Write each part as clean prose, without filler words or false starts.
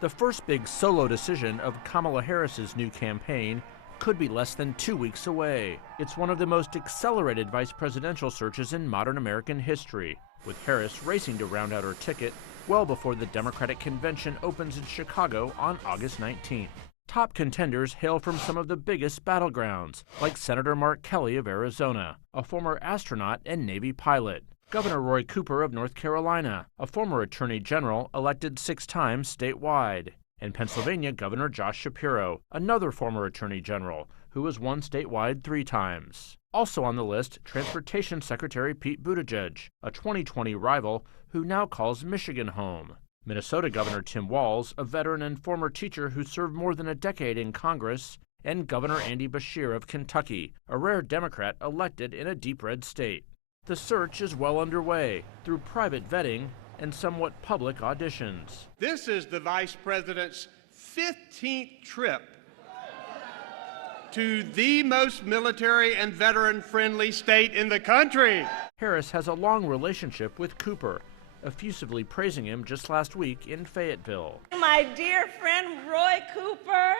The first big solo decision of Kamala Harris's new campaign could be less than 2 weeks away. It's one of the most accelerated vice presidential searches in modern American history, with Harris racing to round out her ticket well before the Democratic convention opens in Chicago on August 19th. Top contenders hail from some of the biggest battlegrounds, like Senator Mark Kelly of Arizona, a former astronaut and Navy pilot, Governor Roy Cooper of North Carolina, a former attorney general elected 6 times statewide, and Pennsylvania Governor Josh Shapiro, another former attorney general who has won statewide 3 times. Also on the list, Transportation Secretary Pete Buttigieg, a 2020 rival who now calls Michigan home. Minnesota Governor Tim Walz, a veteran and former teacher who served more than a decade in Congress, and Governor Andy Beshear of Kentucky, a rare Democrat elected in a deep red state. The search is well underway through private vetting and somewhat public auditions. This is the Vice President's 15th trip to the most military and veteran-friendly state in the country. Harris has a long relationship with Cooper, effusively praising him just last week in Fayetteville. My dear friend Roy Cooper.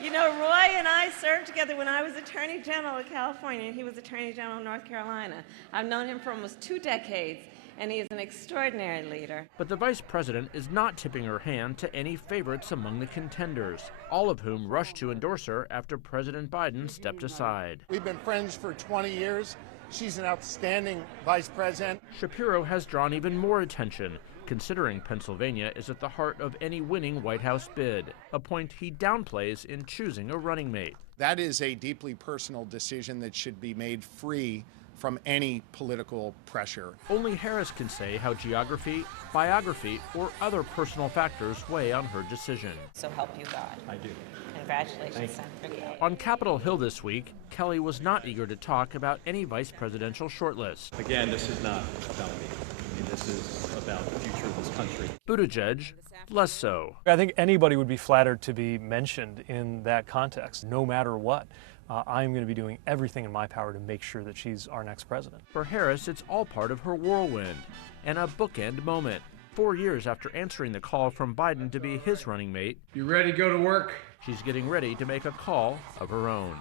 You know, Roy and I served together when I was Attorney General of California, and he was Attorney General of North Carolina. I've known him for almost 2 decades, and he is an extraordinary leader. But the vice president is not tipping her hand to any favorites among the contenders, all of whom rushed to endorse her after President Biden stepped aside. We've been friends for 20 years. She's an outstanding vice president. Shapiro has drawn even more attention, considering Pennsylvania is at the heart of any winning White House bid, a point he downplays in choosing a running mate. That is a deeply personal decision that should be made free from any political pressure. Only Harris can say how geography, biography, or other personal factors weigh on her decision. So help you God. I do. Congratulations, Senator. On Capitol Hill this week, Kelly was not eager to talk about any vice presidential shortlist. Again, this is not about me. This is about the future of this country. Buttigieg, less so. I think anybody would be flattered to be mentioned in that context, no matter what. I'm going to be doing everything in my power to make sure that she's our next president. For Harris, it's all part of her whirlwind and a bookend moment. 4 years after answering the call from Biden to be his running mate, You ready to go to work? she's getting ready to make a call of her own.